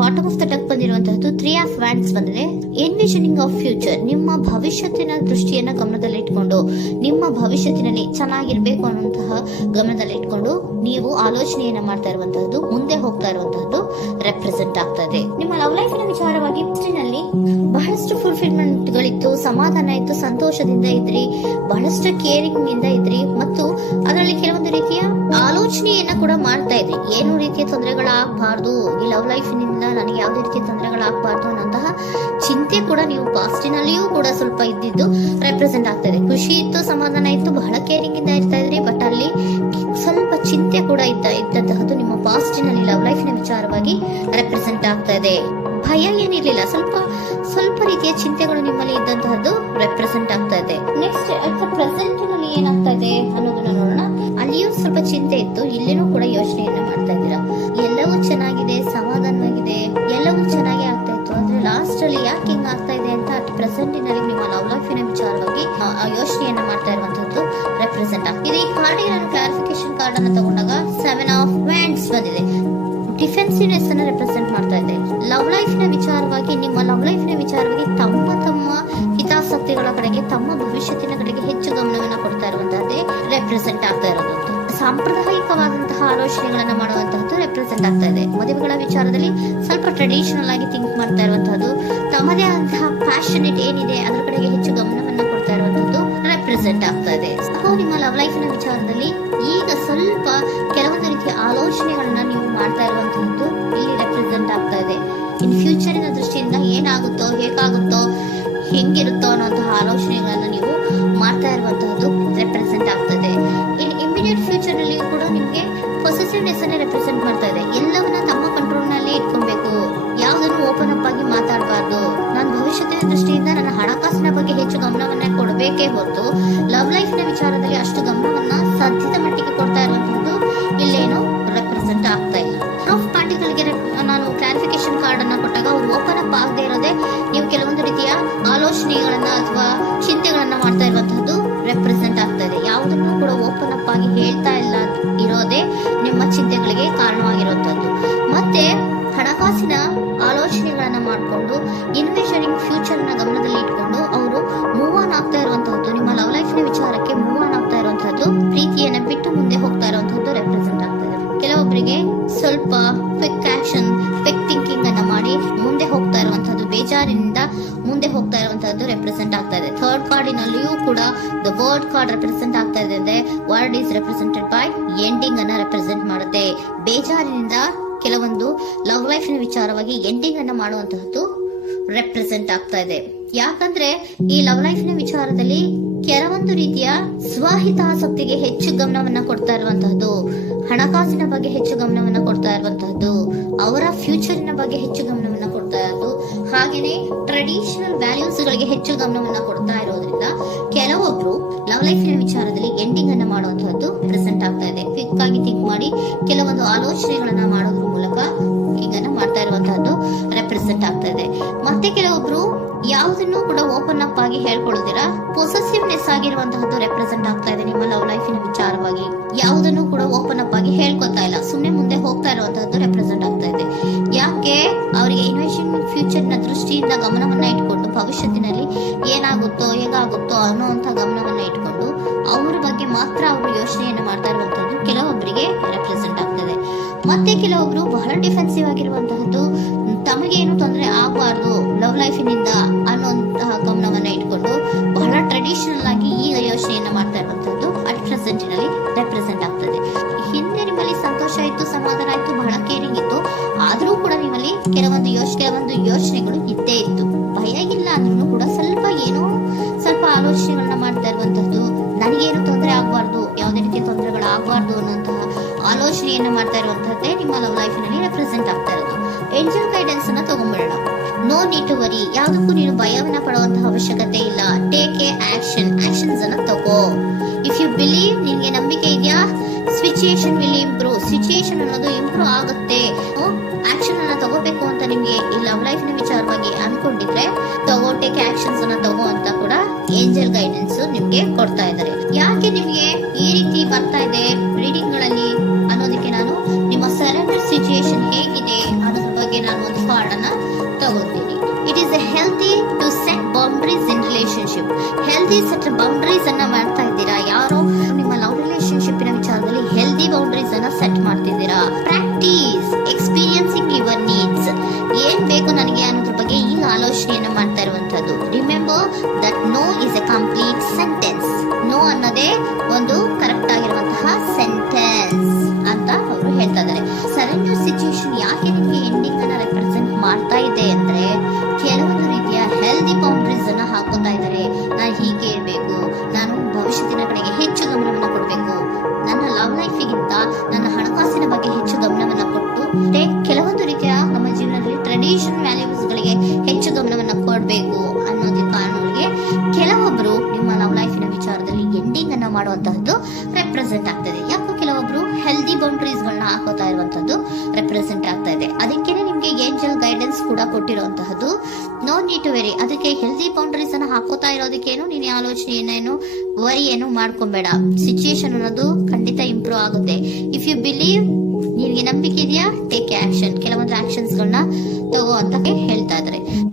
Bottom of the deck ಬಂದಿರುವಂತಹದ್ದು 3 of wands ಬಂದಿದೆ. Envisioning of future, ನಿಮ್ಮ ಭವಿಷ್ಯತ್ತಿನ ದೃಷ್ಟಿಯನ್ನ ಗಮನದಲ್ಲಿಟ್ಕೊಂಡು ನಿಮ್ಮ ಭವಿಷ್ಯತ್ತಿನಲ್ಲಿ ಚೆನ್ನಾಗಿರ್ಬೇಕು ಅನ್ನುವಂತಹ ಗಮನದಲ್ಲಿಟ್ಕೊಂಡು ನೀವು ಆಲೋಚನೆಯನ್ನ ಮಾಡ್ತಾ ಇರುವಂತಹದ್ದು, ಮುಂದೆ ಹೋಗ್ತಾ ಇರುವಂತಹದ್ದು ರೆಪ್ರೆಸೆಂಟ್ ಆಗ್ತದೆ. ನಿಮ್ಮ ಲವ್ ಲೈಫಿನ ವಿಚಾರವಾಗಿ ನಲ್ಲಿ ಬಹಳಷ್ಟು ಫುಲ್ಫಿಲ್ಮೆಂಟ್ ಗಳಿತ್ತು, ಸಮಾಧಾನ ಇತ್ತು, ಸಂತೋಷದಿಂದ ಇದ್ರಿ, ಬಹಳಷ್ಟು ಕೇರಿಂಗ್ ನಿಂದ ಇದ್ರಿ ಮತ್ತು ಅದರಲ್ಲಿ ಕೆಲವೊಂದು ರೀತಿಯ ಆಲೋಚನೆಯನ್ನ ಕೂಡ ಮಾಡ್ತಾ ಇದ್ರಿ. ಏನು ರೀತಿಯ ತೊಂದರೆಗಳಾಗಬಾರ್ದು, ಈ ಲವ್ ಲೈಫಿನಿಂದ ನನಗೆ ಯಾವುದೇ ರೀತಿಯ ತೊಂದರೆಗಳಾಗಬಾರ್ದು ಅನ್ನೋಂತಹ ಚಿಂತೆ ಕೂಡ ನೀವು ಪಾಸ್ಟಿನಲ್ಲಿಯೂ ಕೂಡ ಸ್ವಲ್ಪ ಇದ್ದಿದ್ದು ರೆಪ್ರೆಸೆಂಟ್ ಆಗ್ತಾ ಇದೆ. ಖುಷಿ ಇತ್ತು, ಸಮಾಧಾನ ಇತ್ತು, ಬಹಳ ಕೇರಿಂಗ್ ಇಂದ ಇರ್ತಾ ಇದ್ರಿ, ಬಟ್ ಅಲ್ಲಿ ಸ್ವಲ್ಪ ಚಿಂತೆ ಕೂಡ ಇದ್ದಂತಹದ್ದು ನಿಮ್ಮ ಪಾಸ್ಟಿನಲ್ಲಿ ಲವ್ ಲೈಫಿನ ವಿಚಾರವಾಗಿ ರೆಪ್ರೆಸೆಂಟ್ ಆಗ್ತಾ ಇದೆ. ಭಯ ಏನಿರ್ಲಿಲ್ಲ, ಸ್ವಲ್ಪ ರೀತಿಯ ಚಿಂತೆಗಳು ನಿಮ್ಮಲ್ಲಿ ಇದ್ದಂತಹದ್ದು ರೆಪ್ರೆಸೆಂಟ್ ಆಗ್ತಾ ಇದೆ. ನೆಕ್ಸ್ಟ್ ಅಟ್ ದ ಪ್ರೆಸೆಂಟ್ ನಲ್ಲಿ ಏನಾಗ್ತಾ ಇದೆ ಅನ್ನೋದನ್ನ ನೋಡೋಣ. ಅಲ್ಲಿಯೂ ಸ್ವಲ್ಪ ಚಿಂತೆ ಇತ್ತು, ಇಲ್ಲಿನೂ ಕೂಡ ಯೋಚನೆಯನ್ನ ಮಾಡ್ತಾ ಇದ್ದೀರಾ. ಎಲ್ಲವೂ ಚೆನ್ನಾಗಿದೆ, ಸಮಾಧಾನವಾಗಿದೆ, ಎಲ್ಲವೂ ಚೆನ್ನಾಗಿ ಆಗ್ತಾ ಇತ್ತು. ಆದ್ರೆ ಲಾಸ್ಟ್ ಅಲ್ಲಿ ಯಾಕೆ ಹಿಂಗ್ ಆಗ್ತಾ ಇದೆ ಅಂತ ಅಟ್ ಪ್ರೆಸೆಂಟ್ ನಲ್ಲಿ ನಿಮ್ಮ ಲವ್ ಲೈಫಿನ ವಿಚಾರವಾಗಿ ಯೋಚನೆಯನ್ನ ಮಾಡ್ತಾ ಇರುವಂತದ್ದು ರೆಪ್ರೆಸೆಂಟ್ ಆಗ್ತಿದೆ. ಈ ಕಾರ್ಡಿಗೆ ನಾನು ಕ್ಲಾರಿಫಿಕೇಶನ್ ಕಾರ್ಡ್ ಅನ್ನ ತಗೊಂಡಾಗ 7 ಆಫ್ ವ್ಯಾಂಡ್ಸ್ ಬಂದಿದೆ. ಡಿಫೆನ್ಸಿವ್ನೆಸ್ ಅನ್ನ ರೆಪ್ರೆಸೆಂಟ್ ಮಾಡ್ತಾ ಇದೆ. ಲವ್ ಲೈಫಿನ ವಿಚಾರವಾಗಿ, ನಿಮ್ಮ ಲವ್ ಲೈಫಿನ ವಿಚಾರವಾಗಿ ತಮ್ಮ ಹಿತಾಸಕ್ತಿಗಳ ಕಡೆಗೆ, ತಮ್ಮ ಭವಿಷ್ಯತ್ತಿನ ಕಡೆಗೆ ಹೆಚ್ಚು ಗಮನವನ್ನ ಕೊಡ್ತಾ ಇರುವಂತಹದ್ದೇ ರೆಪ್ರೆಸೆಂಟ್ ಆಗ್ತಾ ಇರೋದು. ಸಾಂಪ್ರದಾಯಿಕವಾದಂತಹ ಆಲೋಚನೆಗಳನ್ನ ಮಾಡುವಂತಹದ್ದು ರೆಪ್ರೆಸೆಂಟ್ ಆಗ್ತಾ ಇದೆ. ಮದುವೆಗಳ ವಿಚಾರದಲ್ಲಿ ಸ್ವಲ್ಪ ಟ್ರೆಡಿಷನಲ್ ಆಗಿ ಥಿಂಕ್ ಮಾಡ್ತಾ ಇರುವಂತಹದ್ದು, ತಮ್ಮದೇ ಆದಂತಹ ಪ್ಯಾಷನೇಟ್ ಏನಿದೆ ಅದರ ಕಡೆಗೆ ಹೆಚ್ಚು ಗಮನವನ್ನ ಕೊಡ್ತಾ ಇರುವಂತಹದ್ದು ರೆಪ್ರೆಸೆಂಟ್ ಆಗ್ತಾ ಇದೆ. ನಿಮ್ಮ ಲವ್ ಲೈಫಿನ ವಿಚಾರದಲ್ಲಿ ಈಗ ಸ್ವಲ್ಪ ಕೆಲವೊಂದು ರೀತಿಯ ಆಲೋಚನೆಗಳನ್ನ ನೀವು ಮಾಡ್ತಾ ಇರುವಂತಹದ್ದು ಇಲ್ಲಿ ರೆಪ್ರೆಸೆಂಟ್ ಆಗ್ತಾ ಇದೆ. ಇನ್ ಫ್ಯೂಚರಿನ ದೃಷ್ಟಿಯಿಂದ ಏನಾಗುತ್ತೋ, ಹೇಗಾಗುತ್ತೋ, ಹೆಂಗಿರುತ್ತೋ ಅನ್ನೋಂತಹ ಆಲೋಚನೆಗಳನ್ನ ನೀವು ಮಾಡ್ತಾ ಇರುವಂತಹದ್ದು ರೆಪ್ರೆಸೆಂಟ್ ಆಗ್ತದೆ. ಇನ್ ಇಮಿಡಿಯೇಟ್ ಫ್ಯೂಚರ್ ನಲ್ಲಿಯೂ ಕೂಡ ನಿಮ್ಗೆ ಪೊಸೆಸಿವ್ನೆಸ್ ಅನ್ನ ರೆಪ್ರೆಸೆಂಟ್ ಮಾಡ್ತಾ ಇದೆ. ಎಲ್ಲವನ್ನ ತಮ್ಮ ಕಂಟ್ರೋಲ್ ನಲ್ಲಿ ಇಟ್ಕೊಬೇಕು, ಯಾವುದನ್ನು ಓಪನ್ ಅಪ್ ಆಗಿ ಮಾತಾಡಬಾರ್ದು. ನಾನು ಭವಿಷ್ಯದ ದೃಷ್ಟಿಯಿಂದ ನನ್ನ ಹಣಕಾಸಿನ ಬಗ್ಗೆ ಹೆಚ್ಚು ಗಮನವನ್ನ ಕೊಡಬೇಕೇ ಹೊರತು ಲವ್ ಲೈಫಿನ ವಿಚಾರದಲ್ಲಿ ಅಷ್ಟು ಗಮನವನ್ನ ಸಾಧ್ಯದ ಮಟ್ಟಿಗೆ ಕೊಡ್ತಾ ಇರುವಂತದ್ದು ಇಲ್ಲೇನು ರೆಪ್ರೆಸೆಂಟ್ ಆಗ್ತಾ ಇಲ್ಲ. ಹಾಫ್ ಪಾರ್ಟಿಗಳಿಗೆ ನಾನು ಕ್ಲಾರಿಫಿಕೇಶನ್ ಕಾರ್ಡ್ ಅನ್ನ ಕೊಟ್ಟಾಗ ಅವ್ರು ಓಪನ್ ಅಪ್ ಆಗದೆ ಇರೋದೇ ನೀವು ಕೆಲವೊಂದು ರೀತಿಯ ಆಲೋಚನೆಗಳನ್ನ ಅಥವಾ ಚಿಂತೆಗಳನ್ನ ಮಾಡ್ತಾ ಇರುವಂತಹದ್ದು ರೆಪ್ರೆಸೆಂಟ್ ಆಗ್ತಾ ಇದೆ. ಯಾವುದನ್ನು ಕೂಡ ಓಪನ್ ಅಪ್ ಆಗಿ ಹೇಳ್ತಾ ಇಲ್ಲ ಇರೋದೇ ನಿಮ್ಮ ಚಿಂತೆಗಳಿಗೆ ಕಾರಣವಾಗಿರುವಂತದ್ದು. ಮತ್ತೆ ಹಣಕಾಸಿನ ಆಲೋಚನೆಗಳನ್ನ ಮಾಡಿಕೊಂಡು ಇನ್ವೆಸ್ಟಿಂಗ್ ಫ್ಯೂಚರ್ ನ ಗಮನದಲ್ಲಿ ಇಟ್ಕೊಂಡು ಅವರು ಮೂವ್ ಆನ್ ಆಗ್ತಾ ಇರುವಂತಹದ್ದು, ನಿಮ್ಮ ಲವ್ ಲೈಫಿನ ವಿಚಾರಕ್ಕೆ ಮೂವ್ ಆನ್ ಆಗ್ತಾ ಇರುವಂತಹದ್ದು, ಪ್ರೀತಿಯನ್ನ ಬಿಟ್ಟು ಮುಂದೆ ಹೋಗ್ತಾ ಇರುವಂತಹದ್ದು ರೆಪ್ರೆಸೆಂಟ್ ಆಗ್ತದೆ. ಕೆಲವೊಬ್ಬರಿಗೆ ಸ್ವಲ್ಪ ಕ್ವಿಕ್ ಆಕ್ಷನ್, ಕ್ವಿಕ್ ಥಿಂಕಿಂಗ್ ಅನ್ನ ಮಾಡಿ ಮುಂದೆ ಹೋಗ್ತಾ ಇರುವಂತಹದ್ದು, ಬೇಜಾರಿನಿಂದ ಮುಂದೆ ಹೋಗ್ತಾ ಇರುವಂತಹದ್ದು ರೆಪ್ರೆಸೆಂಟ್ ಆಗ್ತಾ ಇದೆ. ಥರ್ಡ್ ಕಾರ್ಡಿನಲ್ಲಿಯೂ ಕೂಡ ದ ವರ್ಡ್ ಕಾರ್ಡ್ ರೆಪ್ರೆಸೆಂಟ್ ಆಗ್ತಾ ಇದೆ. Word is represented by ending ಅನ್ನ ರೆಪ್ರೆಸೆಂಟ್ ಮಾಡುತ್ತೆ. ಬೇಜಾರಿನಿಂದ ಕೆಲವೊಂದು ಲವ್ ಲೈಫಿನ ವಿಚಾರವಾಗಿ ಎಂಡಿಂಗ್ ಅನ್ನ ಮಾಡುವಂತಹದ್ದು ರೆಪ್ರೆಸೆಂಟ್ ಆಗ್ತಾ ಇದೆ. ಯಾಕಂದ್ರೆ ಈ ಲವ್ ಲೈಫಿನ ವಿಚಾರದಲ್ಲಿ ಕೆಲವೊಂದು ರೀತಿಯ ಸ್ವಹಿತಾಸಕ್ತಿಗೆ ಹೆಚ್ಚು ಗಮನವನ್ನ ಕೊಡ್ತಾ ಇರುವಂತಹದ್ದು, ಹಣಕಾಸಿನ ಬಗ್ಗೆ ಹೆಚ್ಚು ಗಮನವನ್ನ ಕೊಡ್ತಾ ಇರುವಂತಹದ್ದು, ಅವರ ಫ್ಯೂಚರಿನ ಬಗ್ಗೆ ಹೆಚ್ಚು ಗಮನವನ್ನ ಕೊಡ್ತಾ ಇರೋದು, ಹಾಗೇನೆ ಟ್ರೆಡಿಷನಲ್ ವ್ಯಾಲ್ಯೂಸ್ ಗಳಿಗೆ ಹೆಚ್ಚು ಗಮನವನ್ನ ಕೊಡ್ತಾ ಇರೋದ್ರಿಂದ ಕೆಲವೊಬ್ರು ಲವ್ ಲೈಫಿನ ವಿಚಾರದಲ್ಲಿ ಎಂಡಿಂಗ್ ಅನ್ನ ಮಾಡುವಂತಹದ್ದು ಪ್ರೆಸೆಂಟ್ ಆಗ್ತಾ ಇದೆ. ಕ್ವಿಕ್ ಆಗಿ ಥಿಂಕ್ ಮಾಡಿ ಕೆಲವೊಂದು ಆಲೋಚನೆಗಳನ್ನ ಮಾಡೋದ್ರ ಮೂಲಕ ಹಿಂಗನ್ನ ಮಾಡ್ತಾ ಇರುವಂತಹದ್ದು ರೆಪ್ರೆಸೆಂಟ್ ಆಗ್ತಾ ಇದೆ. ಮತ್ತೆ ಕೆಲವೊಬ್ರು ಯಾವುದನ್ನು ಕೂಡ ಓಪನ್ ಅಪ್ ಆಗಿ ಹೇಳ್ಕೊಳ್ಳುದಿರ ಪೊಸೆಸಿವ್ನೆಸ್ ಆಗಿರುವಂತಹದ್ದು ರೆಪ್ರೆಸೆಂಟ್ ಆಗ್ತಾ ಇದೆ. ನಿಮ್ಮ ಲವ್ ಲೈಫಿನ ವಿಚಾರವಾಗಿ ಯಾವುದನ್ನು ಕೂಡ ಓಪನ್ ಅಪ್ ಆಗಿ ಹೇಳ್ಕೊತಾ ಇಲ್ಲ, ಸುಮ್ಮನೆ ಮುಂದೆ ಹೋಗ್ತಾ ಇರುವಂತಹದ್ದು ರೆಪ್ರೆಸೆಂಟ್ ಆಗ್ತಾ ಇದೆ. ಯಾಕೆ ಅವರಿಗೆ ಇನ್ವೆಸ್ಟ್ಮೆಂಟ್ ಫ್ಯೂಚರ್ ನ ದೃಷ್ಟಿಯಿಂದ ಗಮನವನ್ನ ಇಟ್ಕೊಂಡು ಭವಿಷ್ಯತ್ತಿನಲ್ಲಿ ಏನಾಗುತ್ತೋ, ಹೇಗಾಗುತ್ತೋ ಅನ್ನೋಂಥ ಗಮನವನ್ನ ಇಟ್ಕೊಂಡು ಅವ್ರ ಬಗ್ಗೆ ಮಾತ್ರ ಅವರು ಯೋಚನೆಯನ್ನ ಮಾಡ್ತಾ ಇರುವಂತಹದ್ದು ಕೆಲವೊಬ್ಬರಿಗೆ ರೆಪ್ರೆಸೆಂಟ್ ಆಗ್ತದೆ. ಮತ್ತೆ ಕೆಲವೊಬ್ರು ಬಹಳ ಡಿಫೆನ್ಸಿವ್ ಆಗಿರುವಂತಹದ್ದು, ತಮಗೇನು ತೊಂದರೆ ಆಗಬಾರ್ದು ಲವ್ ಲೈಫಿನಿಂದ ಅನ್ನುವಂತಹ ಗಮನವನ್ನ ಇಟ್ಕೊಂಡು ಬಹಳ ಟ್ರೆಡಿಷನಲ್ ಆಗಿ ಈಗ ಯೋಚನೆಯನ್ನ ಮಾಡ್ತಾ ಇರುವಂತಹದ್ದು ಅಟ್ ಪ್ರೆಸೆಂಟಿನಲ್ಲಿ ರೆಪ್ರೆಸೆಂಟ್ ಆಗ್ತದೆ. ಹಿಂದೆ ನಿಮ್ಮಲ್ಲಿ ಸಂತೋಷ ಇತ್ತು, ಸಮಾಧಾನ ಇತ್ತು, ಬಹಳ ಕೇರಿಂಗ್ ಇತ್ತು, ಆದ್ರೂ ಕೂಡ ನಿಮ್ಮಲ್ಲಿ ಕೆಲವೊಂದು ಯೋಚನೆಗಳು ಇದ್ದೇ ಇತ್ತು. ಭಯ ಇಲ್ಲ ಅಂದ್ರೂ ಕೂಡ ಸ್ವಲ್ಪ ಆಲೋಚನೆಗಳನ್ನ ಮಾಡ್ತಾ ಇರುವಂತಹದ್ದು, ನನಗೇನು ತೊಂದರೆ ಆಗಬಾರ್ದು, ಯಾವುದೇ ರೀತಿಯ ತೊಂದರೆಗಳು ಆಗಬಾರ್ದು ಅನ್ನೋಂತಹ ಆಲೋಚನೆಯನ್ನ ಮಾಡ್ತಾ ಇರುವಂತಹದ್ದೇ ನಿಮ್ಮ ಲವ್ ಲೈಫಿನಲ್ಲಿ ರೆಪ್ರೆಸೆಂಟ್ ಆಗ್ತಾ ಇರೋದು. ಏಂಜಲ್ ಗೈಡೆನ್ಸ್ ಅನ್ನ ತಗೊಂಡ್ಬಿಡೋಣ. ನೋ ನೀಡ್ ಟು ವರಿ, ಯಾವುದಕ್ಕೂ ನೀನು ಭಯವನ್ನ ಪಡುವಂತಹ ಅವಶ್ಯಕತೆ ಇಲ್ಲ. ಟೇಕ್ ಎ ಆಕ್ಷನ್ಸ್ ಅನ್ನ ತಗೋ. ಇಫ್ ಯು ಬಿಲೀವ್, ನಿನ್ಗೆ ನಂಬಿಕೆ ಇದೆಯಾ, ಸಿಚುಯೇಷನ್ ವಿಲ್ ಇಂಪ್ರೂವ್, ಸಿಚುಯೇಷನ್ ಅನ್ನೋದು ಇಂಪ್ರೂವ್ ಆಗುತ್ತೆ. ಆಕ್ಷನ್ ಅನ್ನ ತಗೋಬೇಕು ಅಂತ ನಿಮ್ಗೆ ಈ ಲವ್ ಲೈಫಿನ ವಿಚಾರವಾಗಿ ಅನ್ಕೊಂಡಿದ್ರೆ ಟೇಕ್ ಆಕ್ಷನ್ಸ್ ಅನ್ನ ತಗೋ ಅಂತ ಕೂಡ ಏಂಜಲ್ ಗೈಡೆನ್ಸ್ ನಿಮ್ಗೆ ಕೊಡ್ತಾ ಇದ್ದಾರೆ. ಯಾಕೆ ನಿಮ್ಗೆ ಈ ರೀತಿ ಬರ್ತಾ ಇದೆ ರೀಡಿಂಗ್ ಗಳಲ್ಲಿ ಅನ್ನೋದಕ್ಕೆ ನಾನು ನಿಮ್ಮ ಸರೌಂಡಿಂಗ್ ಸಿಚುಯೇಷನ್ ಹೇಗಿದೆ ಅನ್ನೋದ್ರ ಬಗ್ಗೆ ನಾನು ಕಾರ್ಡ್ ತಗೋತೀನಿ. It is a healthy to set boundaries in relationship. Healthy set boundaries ಅನ್ನ ಮಾಡ್ತಾ ಇದ್ದೀರಾ? ಯಾರೋ ನಿಮ್ಮ ಲವ್ ರಿಲೇಶನ್ಶಿಪ್ನ ವಿಚಾರದಲ್ಲಿ ಹೆಲ್ದಿ ಬೌಂಡ್ರೀಸ್ ಅನ್ನ ಸೆಟ್ ಮಾಡ್ತಿದ್ದೀರಾ? Practice experiencing your needs. ಏನ್ ಬೇಕು ನನಗೆ ಅನ್ನೋದ್ರ ಬಗ್ಗೆ ಈಗ ಆಲೋಚನೆಯನ್ನ ಮಾಡ್ತಾ ಇರುವಂತದ್ದು. Remember that no is a complete sentence. No ಅನ್ನೋದೇ ಒಂದು ಕರೆಕ್ಟ್ ಆಗಿರುವಂತಹ ಸೆಂಟೆನ್ಸ್ ಅಂತ ಅವರು ಹೇಳ್ತಾ ಇದ್ದಾರೆ. ಸರೆಂಡರ್ ಸಿಚುಯೇಷನ್ ಯಾಕೆ ನಿಮಗೆ ಎಂಡಿಂಗ್ ಅನ್ನ ರೆಪ್ರೆಸೆಂಟ್ ಮಾಡ್ತಾ ಇದೆ ಅಂದ್ರೆ, ಕೆಲವೊಂದು ರೀತಿಯ ಹೆಲ್ದಿ ಬೌಂಡ್ರೀಸ್ ಅನ್ನ ಹಾಕೋತಾ ಇದ್ದಾರೆ. ನಾನು ಹೀಗೆ ಇರಬೇಕು, ನಾನು ಭವಿಷ್ಯತ್ತಿನ ಕಡೆಗೆ ಹೆಚ್ಚು ಗಮನವನ್ನ ಕೊಡಬೇಕು, ನನ್ನ ಲವ್ ಲೈಫಿಗಿಂತ ನನ್ನ ಹಣಕಾಸಿನ ಬಗ್ಗೆ ಹೆಚ್ಚು ಗಮನವನ್ನ ಕೊಟ್ಟು ಕೆಲವೊಂದು ರೀತಿಯ ನಮ್ಮ ಜೀವನದಲ್ಲಿ ಟ್ರೆಡಿಷನ್ ವ್ಯಾಲ್ಯೂಸ್ ಗಳಿಗೆ ಹೆಚ್ಚು ಗಮನವನ್ನ ಕೊಡಬೇಕು ಅನ್ನೋದ್ರ ಕಾರಣಗಳಿಗೆ ಕೆಲವೊಬ್ರು ನಿಮ್ಮ ಲವ್ ಲೈಫಿನ ವಿಚಾರದಲ್ಲಿ ಎಂಡಿಂಗ್ ಅನ್ನ ಮಾಡುವಂತಹದ್ದು ರೆಪ್ರೆಸೆಂಟ್ ಆಗ್ತದೆ. ಯಾಕೋ ಕೆಲವೊಬ್ರು ಹೆಲ್ದಿ ಬೌಂಡ್ರೀಸ್ ಗಳನ್ನ ಹಾಕೋತಾ ಇರುವಂತದ್ದು ರೆಪ್ರೆಸೆಂಟ್ ಆಗ್ತಾ ಇದೆ. ಅದಕ್ಕೇನೆ ನಿಮ್ಗೆ ಏಂಜಲ್ ಗೈಡೆನ್ಸ್ ಕೂಡ ಕೊಟ್ಟಿರುವಂತಹದ್ದು. No need to worry. ಅದಕ್ಕೆ ಹೆಲ್ದಿ ಬೌಂಡ್ರೀಸ್ ಅನ್ನ ಹಾಕೋತಾ ಇರೋದಕ್ಕೇನು ನೀನು ಆಲೋಚನೆಯನ್ನೇನು ವರಿ ಏನು ಮಾಡ್ಕೊಬೇಡ. ಸಿಚುಯೇಷನ್ ಅನ್ನೋದು ಖಂಡಿತ ಇಂಪ್ರೂವ್ ಆಗುತ್ತೆ. ಇಫ್ ಯು ಬಿಲೀವ್, ನಿನಗೆ ನಂಬಿಕೆ ಇದೆಯಾ, ಟೇಕ್ ಆಕ್ಷನ್. ಕೆಲವೊಂದು ಆಕ್ಷನ್ಸ್ ಗಳನ್ನ ತಗೋ ಅಂತ ಹೇಳ್ತಾ ಇದ್ದಾರೆ.